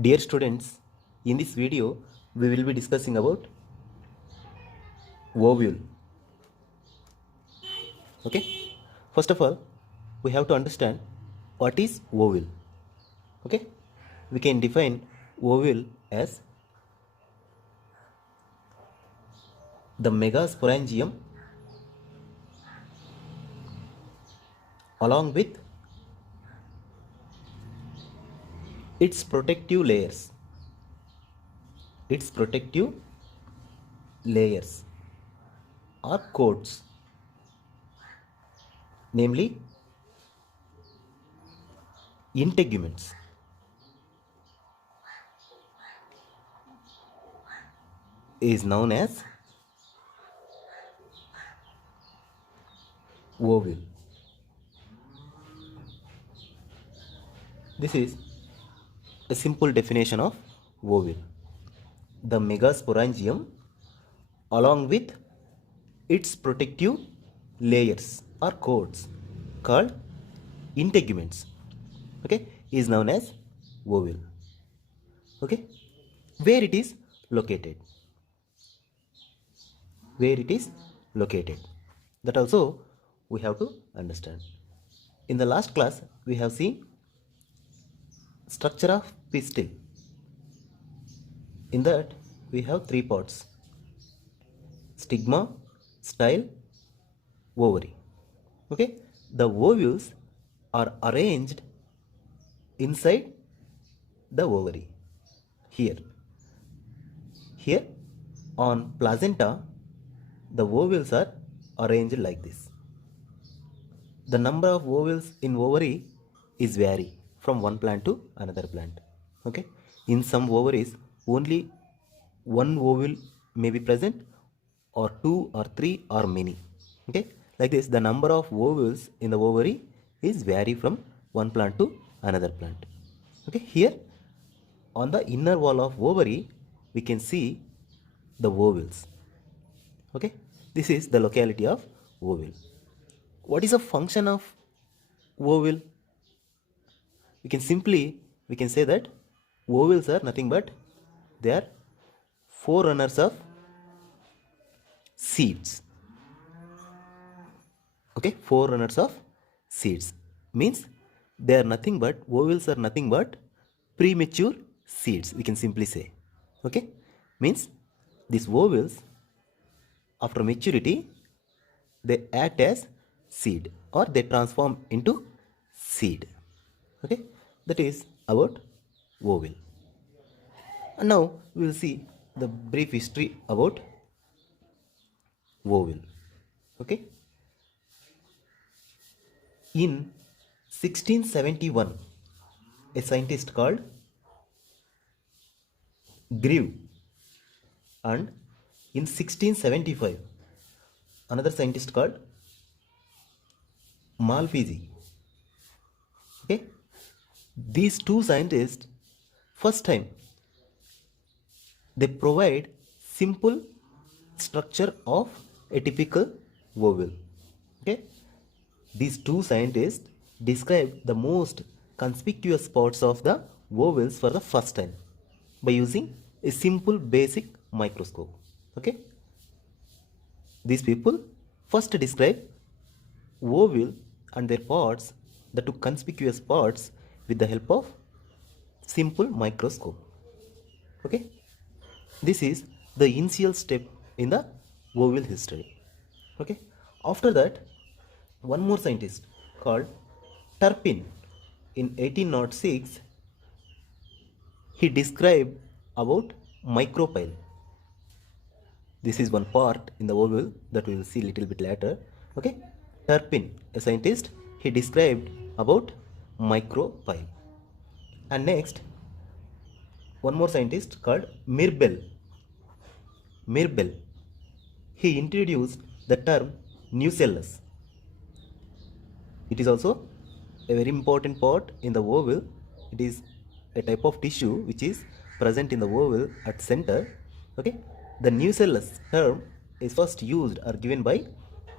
Dear students, in this video we will be discussing about ovule. Okay, first of all we have to understand what is ovule. Okay, we can define ovule as the megasporangium along with its protective layers. Its protective layers or coats, namely integuments, is known as ovule. This is a simple definition of ovule. The megasporangium along with its protective layers or coats called integuments, okay, is known as ovule. Okay, where it is located, that also we have to understand. In the last class we have seen structure of pistil. In that we have three parts: stigma, style, ovary. Okay, the ovules are arranged inside the ovary. Here on placenta the ovules are arranged like this. The number of ovules in ovary is vary from one plant to another plant. Okay, in some ovaries only one ovule may be present, or two or three or many. Okay, like this the number of ovules in the ovary is vary from one plant to another plant. Okay, here on the inner wall of ovary we can see the ovules. Okay, this is the locality of ovule. What is the function of ovule? We can say that ovules are nothing but they are forerunners of seeds. Okay, forerunners of seeds means they are nothing but, ovules are nothing but premature seeds, we can simply say. Okay, means these ovules after maturity they act as seed or they transform into seed. Okay, that is about ovule. And now we will see the brief history about ovule. Okay, in 1671 a scientist called Grieve, and in 1675 another scientist called Malpighi. Okay, these two scientists first time they provide simple structure of a typical ovule. Okay, these two scientists described the most conspicuous spots of the ovules for the first time by using a simple basic microscope. Okay, these people first describe ovule and their parts, the two conspicuous parts, with the help of simple microscope. Okay, this is the initial step in the ovule history. Okay, after that one more scientist called Turpin in 1806 he described about micropyle. This is one part in the ovule that we will see little bit later. Okay, Turpin, a scientist, he described about micropyle. And next one more scientist called Mirbel, he introduced the term nucellus. It is also a very important part in the ovule. It is a type of tissue which is present in the ovule at center. Okay, the nucellus term is first used or given by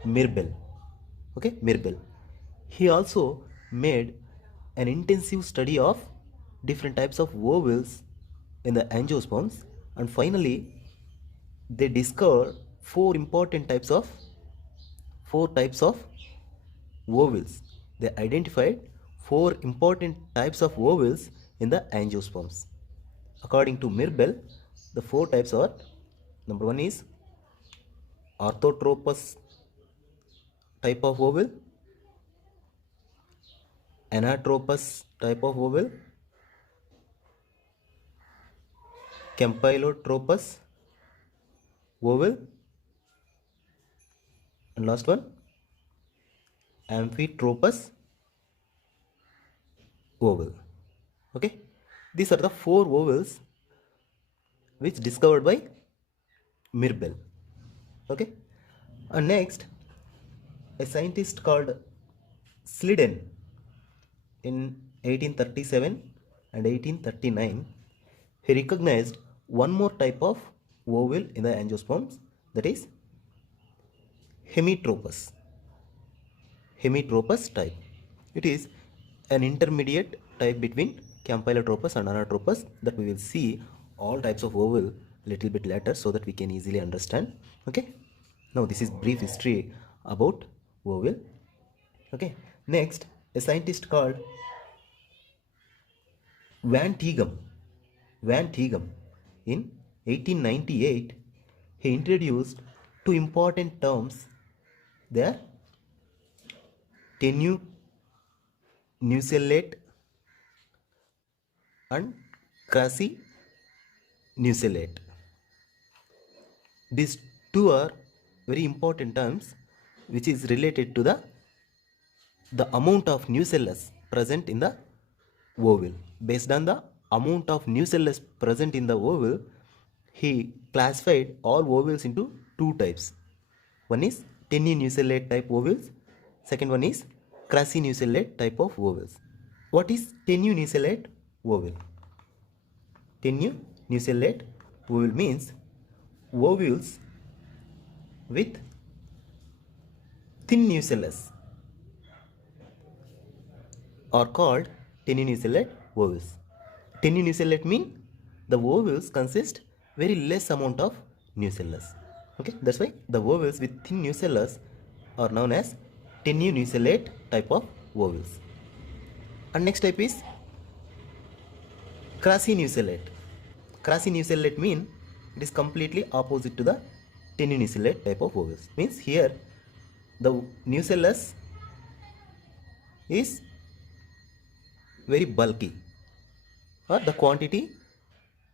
Mirbel. Okay, Mirbel. He also made an intensive study of different types of vowels in the angiosperms, and finally they discovered four types of vowels. They identified four important types of vowels in the angiosperms. According to Mirbel, the four types are: number one is orthotropous type of vowel, anatropous type of vowel, campylotropous vowel, and last one amphitropous vowel. Okay, these are the four vowels which discovered by Mirbel. Okay, and next, a scientist called Sliden in 1837 and 1839, he recognized one more type of vowel in the angiosperms, that is hemitropous. Hemitropous type. It is an intermediate type between campylotropous and anatropous, that we will see all types of vowel little bit later so that we can easily understand. Okay, now this is brief history about vowel. Okay, next, a scientist called Van Tighem in 1898, he introduced two important terms. They are tenuinucellate and crassinucellate. These two are very important terms which is related to the amount of nucellus present in the vowel. Based on the amount of nucellus present in the vowel, he classified all vowels into two types. One is tenuinucellate type vowels, second one is crassinucellate type of vowels. What is tenuinucellate vowel? Tenuinucellate vowel means vowels with thin nucellus are called tenuinucellate vowels. Tenuinucellate mean the vowels consist very less amount of nucellus. Okay, that's why the vowels with thin nucellus are known as tenuinucellate type of vowels. And next type is crassinucellate. Crassinucellate mean it is completely opposite to the tenuinucellate type of vowels. Means here the nucellus is very bulky, or the quantity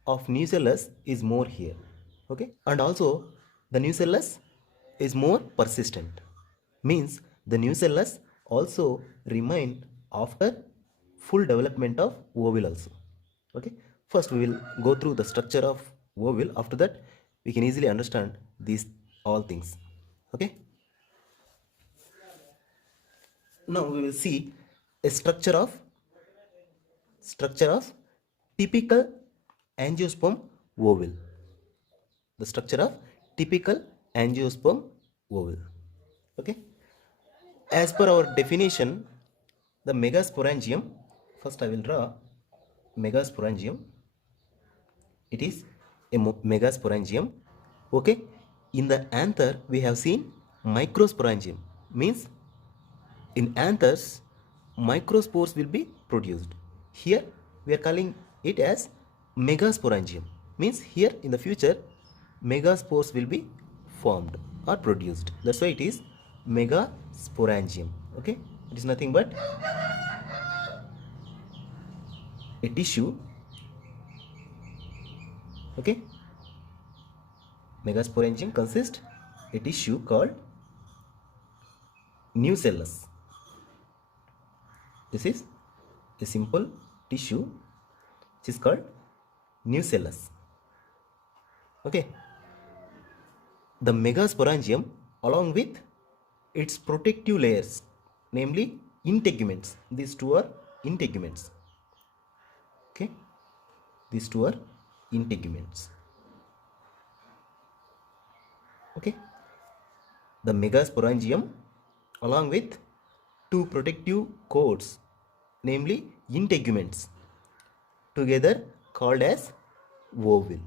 of nucellus is more here. Okay, and also the nucellus is more persistent, means the nucellus also remain after full development of vowel also. Okay, first we will go through the structure of vowel, after that we can easily understand these all things. Okay, now we will see a structure of typical angiosperm vowel. The structure of typical angiosperm vowel. Okay, as per our definition, the megasporangium, first I will draw megasporangium. It is a megasporangium. Okay, in the anther we have seen microsporangium, means in anthers microspores will be produced. Here we are calling it as megasporangium, means here in the future megaspores will be formed or produced. That's why it is megasporangium. Okay, it is nothing but a tissue. Okay, megasporangium consists a tissue called nucellus. This is a simple tissue which is called nucellus. Okay, the megasporangium along with its protective layers, namely integuments. These two are integuments. Okay, these two are integuments. Okay, the megasporangium along with two protective coats, namely integuments. together called as ovule.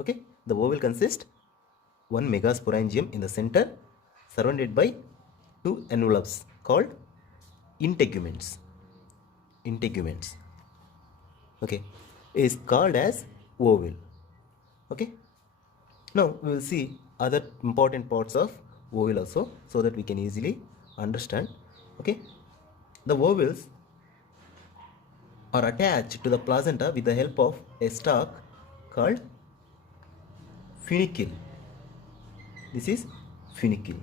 Okay, the ovule consists one megasporangium in the center surrounded by two envelopes called integuments. Integuments, okay, is called as ovule. Okay, now we will see other important parts of ovule also, so that we can easily understand. Okay, the ovules are attached to the placenta with the help of a stalk called funicule. This is funicule.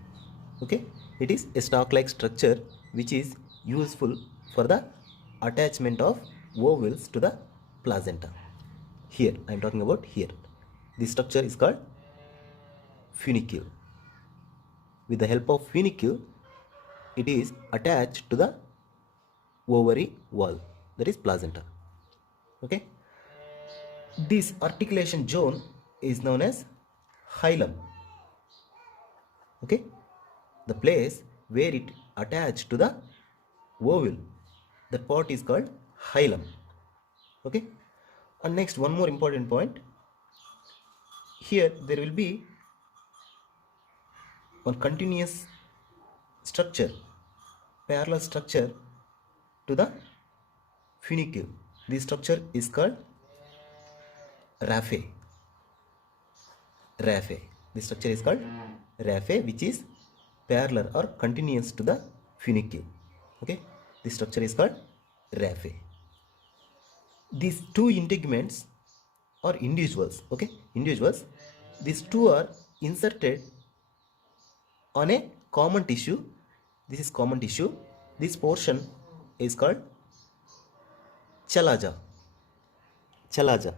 Okay, it is a stalk-like structure which is useful for the attachment of ovules to the placenta. Here I am talking about here. This structure is called funicule. With the help of funicule, it is attached to the ovary wall, that is placenta. Okay, this articulation zone is known as hilum. Okay, the place where it attached to the ovule, that part is called hilum. Okay, and next, one more important point. Here there will be one continuous structure, parallel structure to the funicule. This structure is called raphe. Raphe. This structure is called raphe, which is parallel or continuous to the funicule. Okay, this structure is called raphe. These two integuments are individuals. Okay, individuals. These two are inserted on a common tissue. This is common tissue. This portion is called chalaza. Chalaza.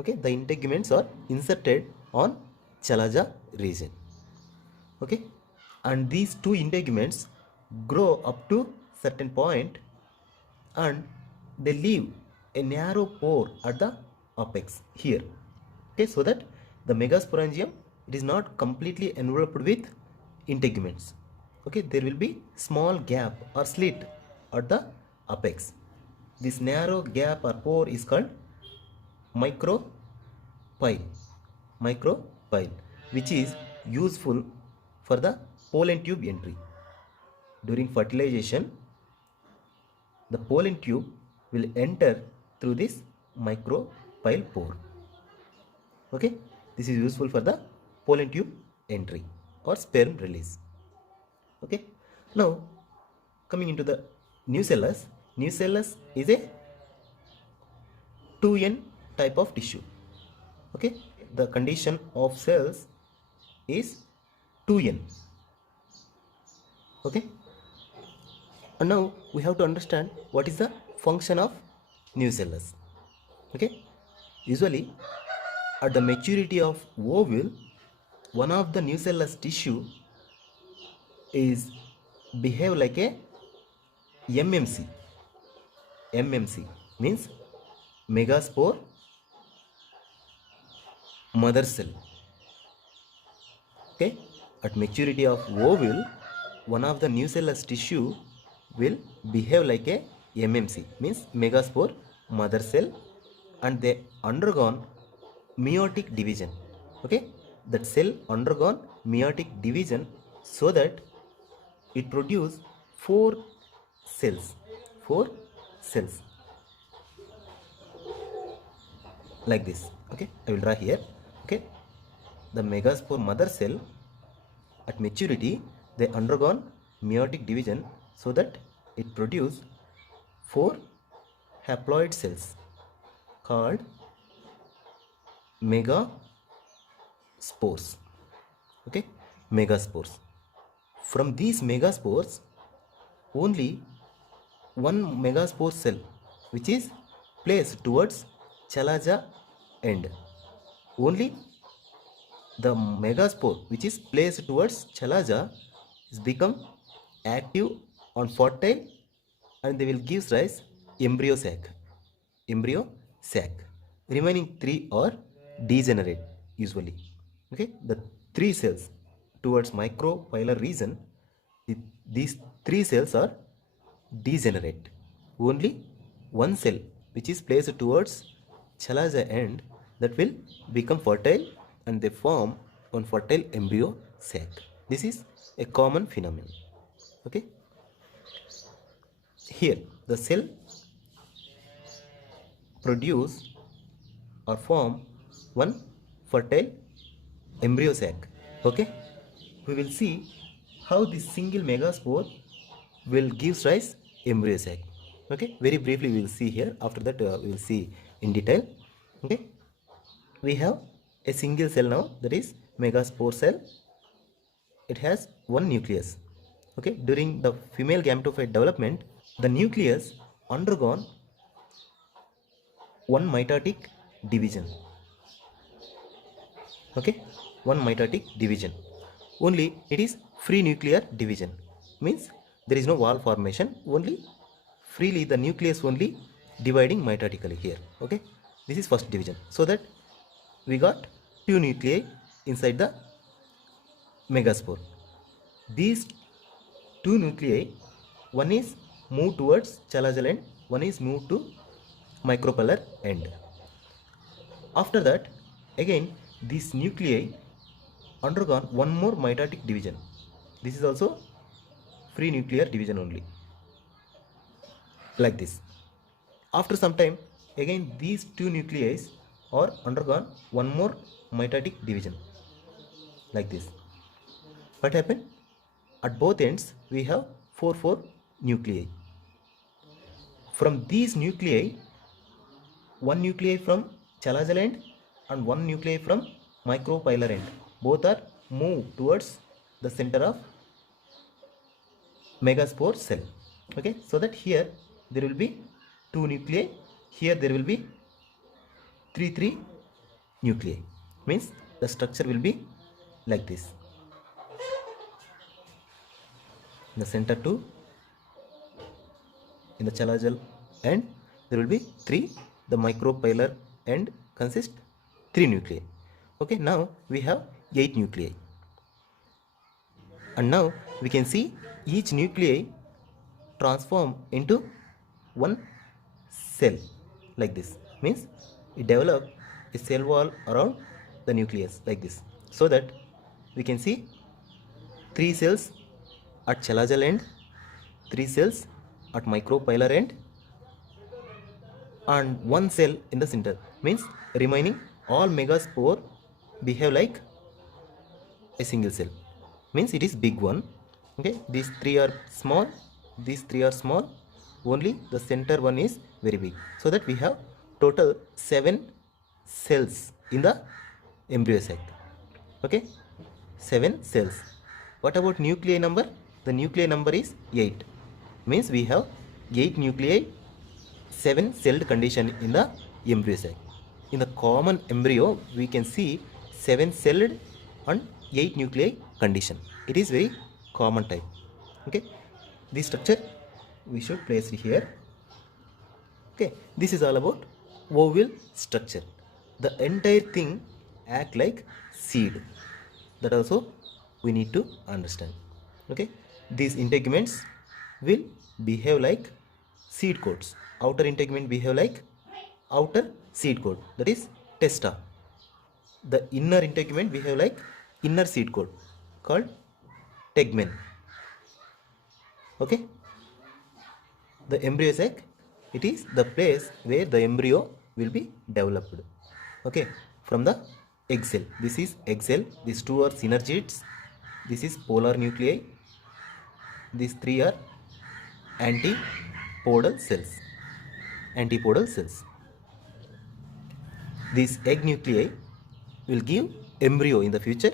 Okay, the integuments are inserted on chalaza region. Okay, and these two integuments grow up to certain point and they leave a narrow pore at the apex here. Okay, so that the megasporangium, it is not completely enveloped with integuments. Okay, there will be small gap or slit at the apex. This narrow gap or pore is called micropyle. Micropyle, which is useful for the pollen tube entry. During fertilization, the pollen tube will enter through this micropyle pore. Okay, this is useful for the pollen tube entry or sperm release. Okay, now coming into the nucellus. Nucellus is a 2N type of tissue. Okay, the condition of cells is 2N. Okay, and now we have to understand what is the function of nucellus. Okay, usually at the maturity of ovule, one of the nucellus tissue is behave like a MMC. MMC means megaspore mother cell. Okay, at maturity of ovule, one of the nucellus tissue will behave like a MMC, means megaspore mother cell, and they undergone meiotic division. Okay, that cell undergone meiotic division so that it produce 4 cells. 4 cells like this. Okay, I will draw here. Okay, the megaspore mother cell, at maturity they undergone meiotic division so that it produce 4 haploid cells called megaspores. Okay, megaspores. From these megaspores, only one megaspore cell, which is placed towards chalaza end. Only the megaspore which is placed towards chalaza is become active on fertile, and they will give rise embryo sac. Embryo sac. Remaining 3 are degenerate usually. Okay, the 3 cells towards micropylar region, these 3 cells are degenerate. Only one cell which is placed towards chalaza end that will become fertile and they form one fertile embryo sac. This is a common phenomenon. Okay. Here the cell produce or form one fertile embryo sac. Okay. We will see how this single megaspore will give rise embryo sac. Okay. Very briefly we will see here. After that we will see in detail. Okay. We have a single cell now, that is megaspore cell. It has one nucleus. Okay. During the female gametophyte development, the nucleus undergone one mitotic division. Okay, one mitotic division. Only it is free nuclear division. Means there is no wall formation. Only freely the nucleus only dividing mitotically here. Okay, this is first division. So that we got two nuclei inside the megaspore. These two nuclei, one is moved towards chalazal end, one is moved to micropellar end. After that, again this nuclei undergone one more mitotic division. This is also free nuclear division only, like this. After some time, again these two nuclei are undergone one more mitotic division, like this. What happened? At both ends we have 4 nuclei. From these nuclei, one nuclei from chalazal end and one nuclei from micropylar end, both are moved towards the center of megaspore cell. Okay, so that here there will be 2 nuclei, here there will be 3 nuclei. Means the structure will be like this. In the center 2, in the chalazal end there will be 3. The micropylar end consists 3 nuclei. Okay, now we have 8 nuclei. And now we can see each nuclei transform into one cell, like this. Means it develop a cell wall around the nucleus, like this. So that we can see 3 cells at chalazal end, 3 cells at micropylar end, and 1 cell in the center. Means remaining all megaspore behave like a single cell. Means it is big one. Okay, these 3 are small, these 3 are small, only the center one is very big. So that we have total 7 cells in the embryo sac. Okay, 7 cells. What about nuclei number? The nuclei number is 8. Means we have 8 nuclei, 7 celled condition in the embryo sac. In the common embryo, we can see 7 celled and 8 nuclei condition. It is very common type. Okay, this structure we should place it here. Okay, this is all about ovule structure. The entire thing act like seed. That also we need to understand. Okay, these integuments will behave like seed coats. Outer integument behave like outer seed coat, that is testa. The inner integument behave like inner seed coat, called tegmen. Okay, the embryo sac, it is the place where the embryo will be developed. Okay, from the egg cell. This is egg cell. These 2 are synergids. This is polar nuclei. These 3 are antipodal cells. Antipodal cells. These egg nuclei will give embryo in the future.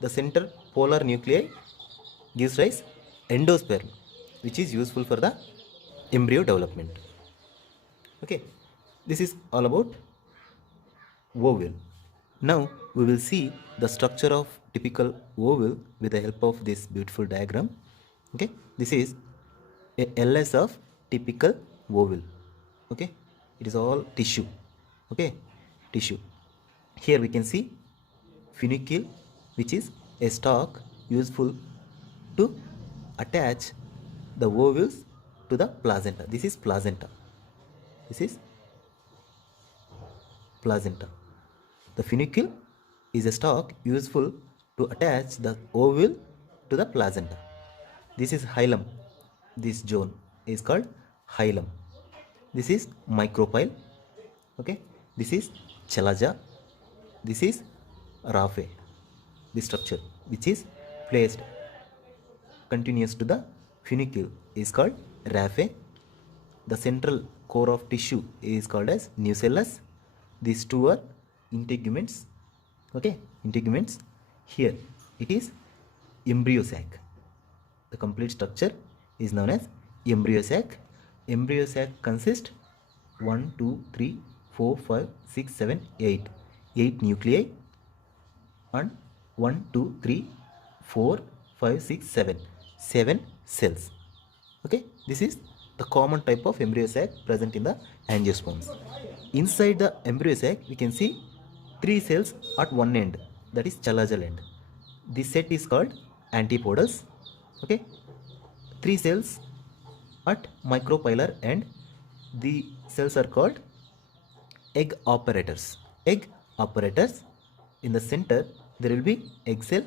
The center polar nuclei gives rise endosperm, which is useful for the embryo development. Okay, this is all about ovule. Now we will see the structure of typical ovule with the help of this beautiful diagram. Okay, this is a LS of typical ovule. Okay, it is all tissue. Okay, tissue. Here we can see funicule, which is a stalk useful to attach the ovules to the placenta. This is placenta. This is placenta. The funicule is a stalk useful to attach the ovule to the placenta. This is hilum. This zone is called hilum. This is micropyle. Okay. This is chalaja. This is raphe. The structure which is placed continuous to the funicule is called raphe. The central core of tissue is called as nucellus. These two are integuments. Okay, integuments. Here it is embryo sac. The complete structure is known as embryo sac. Embryo sac consists 1, 2, 3, 4, 5, 6, 7, 8. 8 nuclei and 1, 2, 3, 4, 5, 6, 7. 7 cells. Okay, this is the common type of embryo sac present in the angiosperms. Inside the embryo sac, we can see 3 cells at one end, that is chalazal end. This set is called antipodals. Okay, 3 cells at micropylar end. The cells are called egg operators. Egg operators. In the center, there will be egg cell.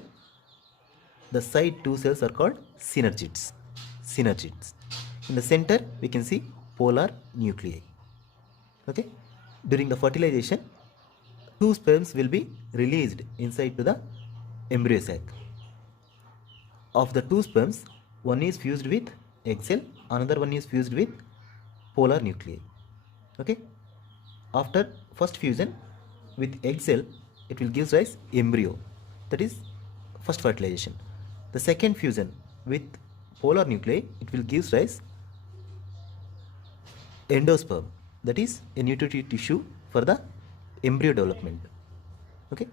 The side 2 cells are called synergids. Synergids. In the center, we can see polar nuclei. Okay. During the fertilization, 2 sperms will be released inside to the embryo sac. Of the 2 sperms, one is fused with egg cell, another one is fused with polar nuclei. Okay. After first fusion with egg cell, it will give rise embryo. That is first fertilization. The second fusion with polar nuclei, it will give rise endosperm. That is a nutritive tissue for the embryo development. Okay.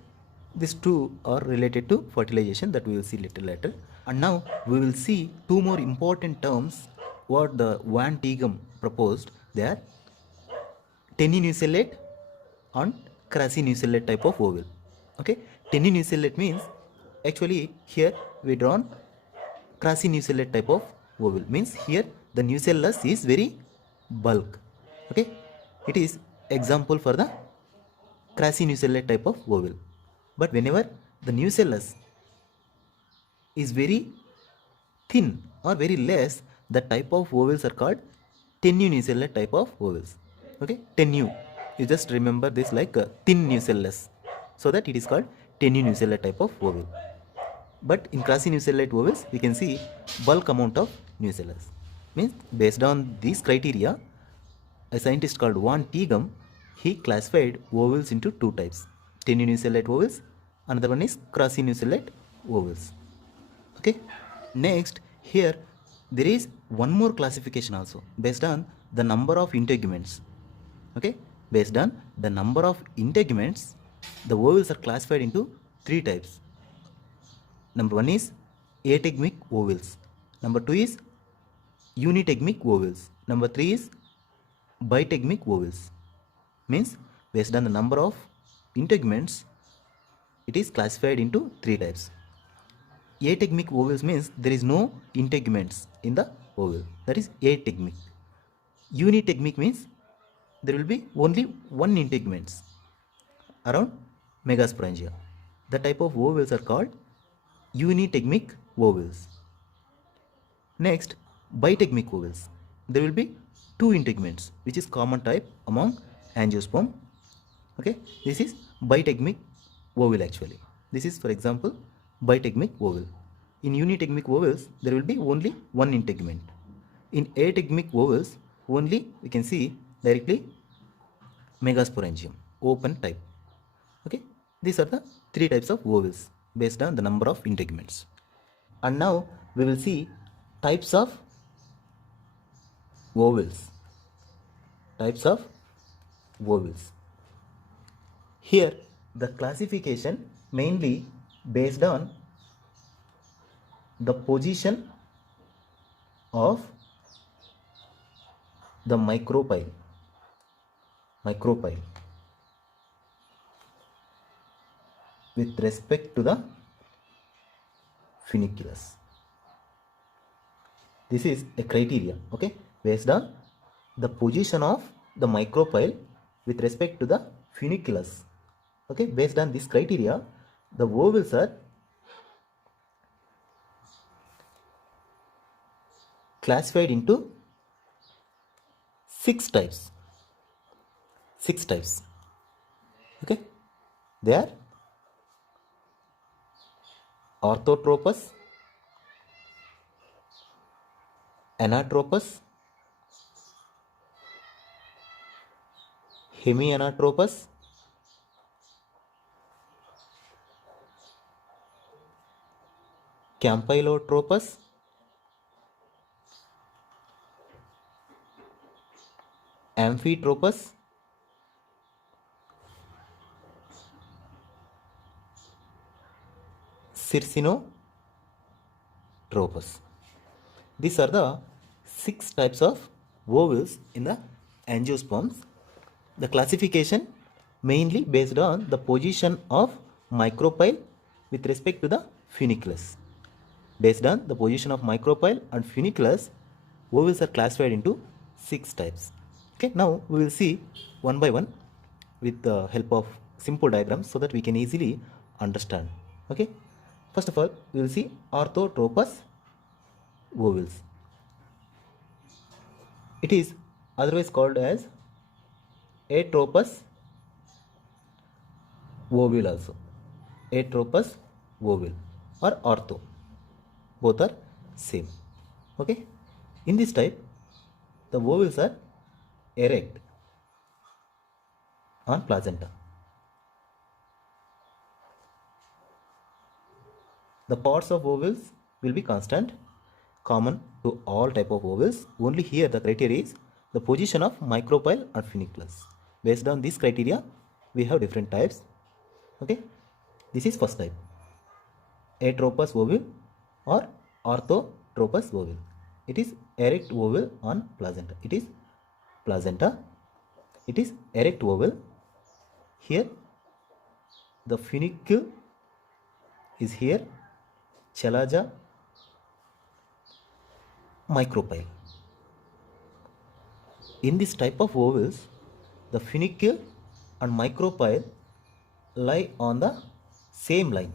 These two are related to fertilization that we will see little later. And now we will see 2 more important terms what the Van Tighem proposed. They are teninucellate and crassinucellate type of ovule. Okay. Teninucellate means actually here we drawn crassinucellate type of ovule, means here the nucellus is very bulk. Okay. It is example for the crassinucellate type of ovule. But whenever the nucellus is very thin or very less, the type of ovules are called tenunucellate type of ovules. Okay, tenu. You just remember this like thin nucellus, so that it is called tenunucellate type of ovule. But in crassinucellate ovules, we can see bulk amount of nucellus. Means based on these criteria, a scientist called Van Tighem, he classified ovules into 2 types: teninucellate ovules, another one is crassinucellate ovules. Okay. Next, here there is one more classification also based on the number of integuments. Okay. Based on the number of integuments, the ovules are classified into 3 types. Number 1 is ategmic ovules. Number 2 is unitegmic ovules. Number 3 is bitegmic ovules. Means based on the number of integuments, it is classified into 3 types. Ategmic ovules means there is no integuments in the ovule. That is ategmic. Unitegmic means there will be only one integuments around megasporangia. The type of ovules are called unitegmic ovules. Next, bitegmic ovules. There will be 2 integuments, which is common type among angiosperm. Okay, this is bitegmic ovule actually. This is, for example, bitegmic ovule. In unitegmic ovules, there will be only one integument. In ategmic ovules, only we can see directly megasporangium, open type. Okay, these are the 3 types of ovules based on the number of integuments. And now we will see types of ovules. Types of ovules. Here the classification mainly based on the position of the micropyle with respect to the funiculus. This is a criteria, okay, based on the position of the micropyle with respect to the funiculus. Okay, based on this criteria, the ovals are classified into six types. Six types. Okay, they are orthotropous, anatropous, hemianatropous, campylotropous, amphitropous, circinotropous. These are the six types of ovals in the angiosperms. The classification mainly based on the position of micropyle with respect to the funiculus. Based on the position of micropyle and funiculus, ovals are classified into six types. Okay, now we will see one by one with the help of simple diagrams so that we can easily understand. Okay, first of all, we will see orthotropous ovals. It is otherwise called as atropous ovule also. Atropous ovule or ortho. Both are same. Okay. In this type, the ovals are erect on placenta. The parts of ovals will be constant, common to all type of ovals. Only here the criteria is the position of micropyle and funiculus. Based on this criteria, we have different types. Okay, this is first type, atropous ovule or orthotropous ovule. It is erect ovule on placenta. It is placenta. It is erect ovule. Here the funicule is here, chalaza, micropyle. In this type of ovals, the funicule and micropyle lie on the same line.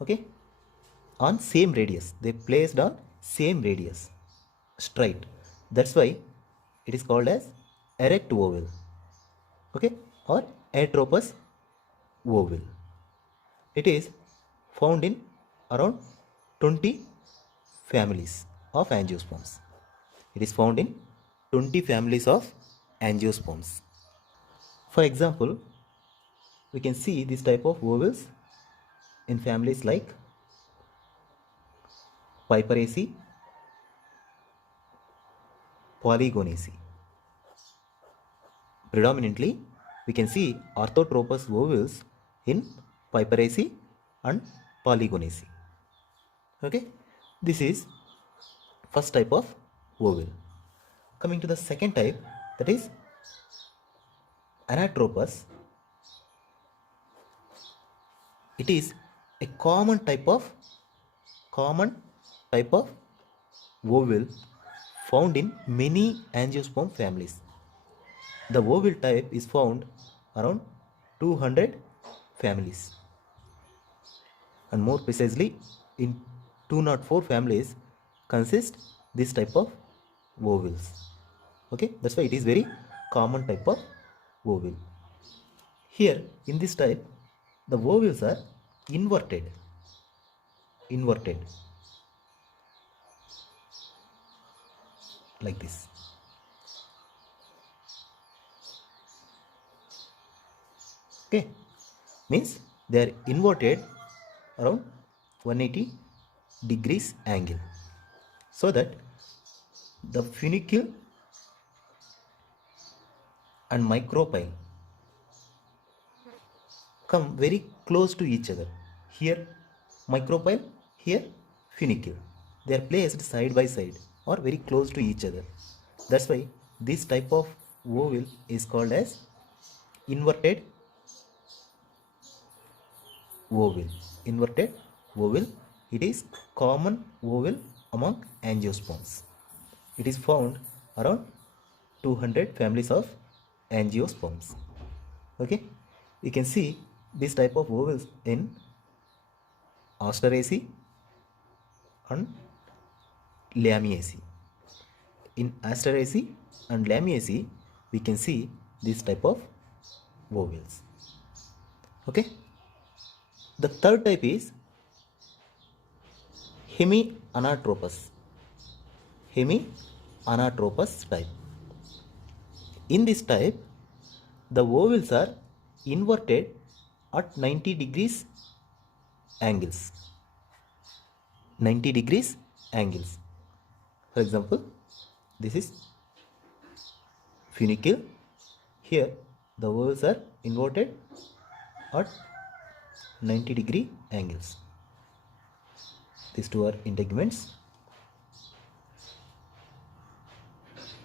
Okay, on same radius. They placed on same radius, straight. That's why it is called as erect ovule. Okay, or atropous ovule. It is found in around 20 families of angiosperms. It is found in 20 families of angiosperms. For example, we can see this type of ovals in families like Piperaceae, Polygonaceae. Predominantly, we can see orthotropous ovals in Piperaceae and Polygonaceae. Okay, this is first type of oval. Coming to the second type, that is anatropous. It is a common type of oval found in many angiosperm families. The oval type is found around 200 families, and more precisely in 204 families consist this type of ovals. Okay, that's why it is very common type of oval. Here in this type, the ovals are inverted like this. Okay, means they are inverted around 180 degrees angle, so that the funicule and micropyle come very close to each other. Here micropyle, here funicule. They are placed side by side or very close to each other. That's why this type of oval is called as inverted oval. Inverted oval. It is common oval among angiosperms. It is found around 200 families of angiosperms. Okay, you can see this type of vowels in Austeracea and Lamiaceae. In Asteraceae and Lamiaceae, we can see this type of vowels. Okay. The third type is hemianatropous. Hemianatropous type. In this type, the vowels are inverted at 90 degrees angles. 90 degrees angles. For example, this is funicle. Here the vowels are inverted at 90-degree angles. These two are integuments.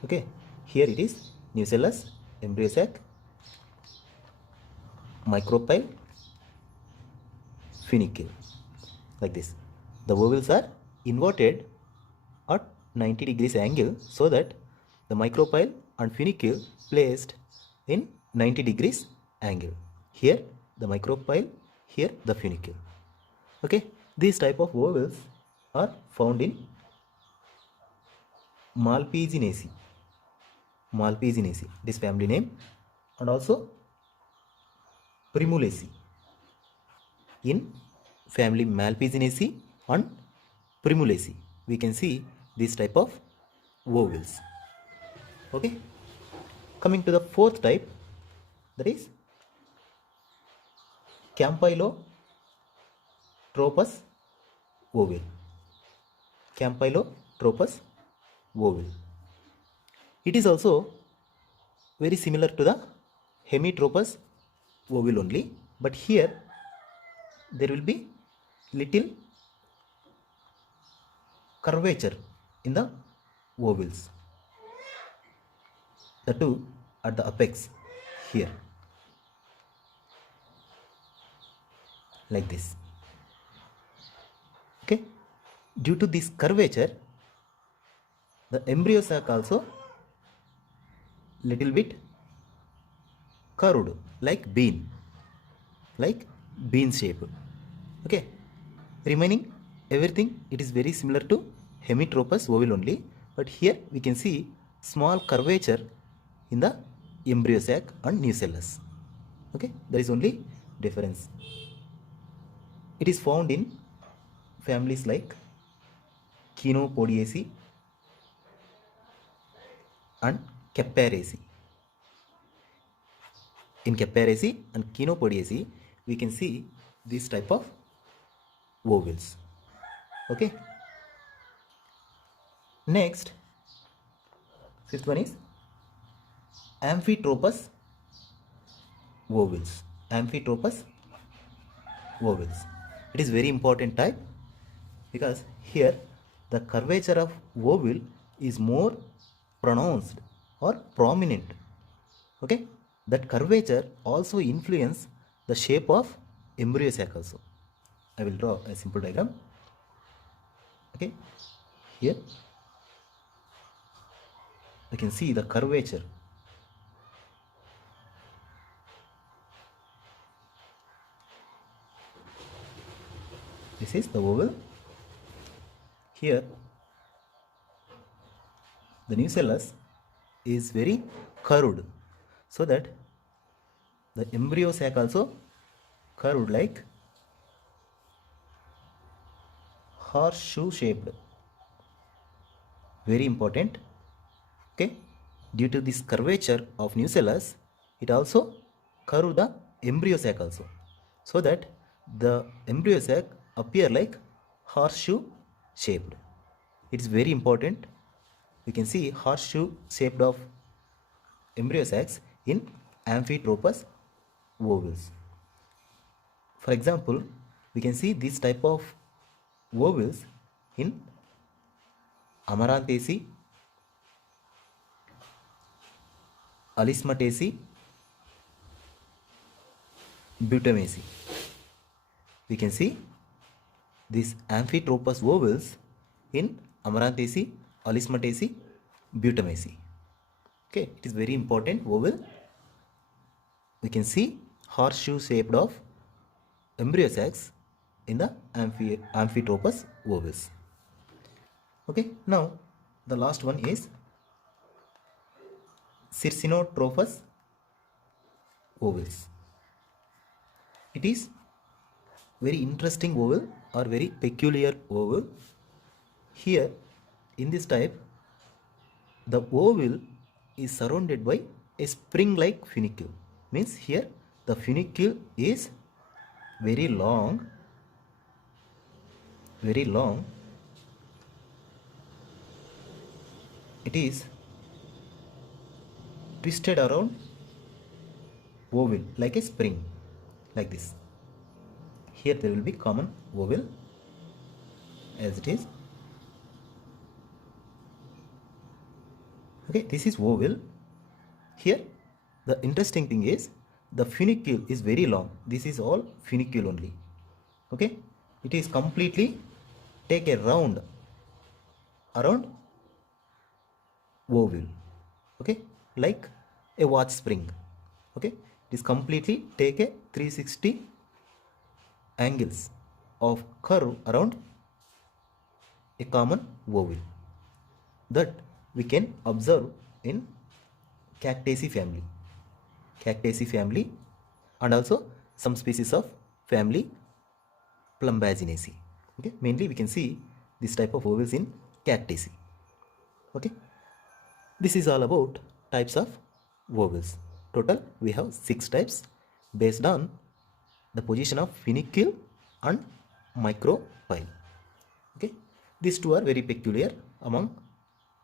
Okay, here it is nucellus, embryo sac, micropyle, funicle, like this. The vowels are inverted at 90 degrees angle so that the micropyle and funicle placed in 90 degrees angle. Here the micropyle, here the funicle. Okay, these type of vowels are found in Malpighiaceae. Malpighiaceae, this family name, and also Primulaceae. In family Malpighiaceae and Primulaceae, we can see this type of vowels. Okay, coming to the fourth type, that is Campylotropous vowel. Campylotropous vowel. It is also very similar to the hemitropous vowel only, but here there will be little curvature in the vowels. The two at the apex here, like this. Okay, due to this curvature, the embryo sac also little bit curved, like bean shape. Okay, remaining everything, it is very similar to hemitropous vowel only, but here we can see small curvature in the embryo sac and nucellus. Okay, there is only difference. It is found in families like Chenopodiaceae and Caparaceae. In Caparaceae and Chenopodiaceae, we can see this type of vowels. Okay. Next, fifth one is Amphitropous vowels. Amphitropous vowels. It is very important type because here the curvature of vowel is more pronounced or prominent. Okay, that curvature also influence the shape of embryo sac also. I will draw a simple diagram. Okay, here you can see the curvature. This is the vowel. Here the nucellus is very curved, so that the embryo sac also curved like horseshoe shaped. Very important. Okay, due to this curvature of nucellus, it also curve the embryo sac also, so that the embryo sac appear like horseshoe shaped. It is very important. We can see horseshoe shaped of embryo sacs in amphitropous vowels. For example, we can see this type of vowels in Amaranthacea, Alismataceae, Butamaceae. We can see these amphitropous vowels in Amaranthacea, Alismataceae, Butamaceae. Okay, it is very important vowel. we can see horseshoe shaped of embryo sacs in the Amphitropous ovis. Okay, now the last one is Circinotropous ovis. It is very interesting oval or very peculiar oval. Here in this type, the oval is surrounded by a spring-like funicule. Means here the funicule is very long, very long. It is twisted around oval like a spring, like this. Here there will be common oval as it is. Okay, this is oval. Here the interesting thing is the funicule is very long. This is all funicule only. Okay, it is completely take a round around oval. Okay, like a watch spring. Okay, it is completely take a 360 angles of curve around a common oval that we can observe in Cactaceae family. Cactaceae family and also some species of family Plumbaginaceae. Okay, mainly we can see this type of ovals in Cactaceae. Okay, this is all about types of ovals. Total we have 6 types based on the position of funicule and micropyle. Okay, these two are very peculiar among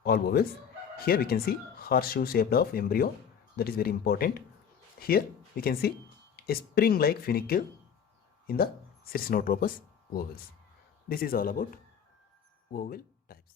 all ovals. Here we can see horseshoe shaped of embryo, that is very important. Here we can see a spring like funicule in the Circinotropous ovals. This is all about oval types.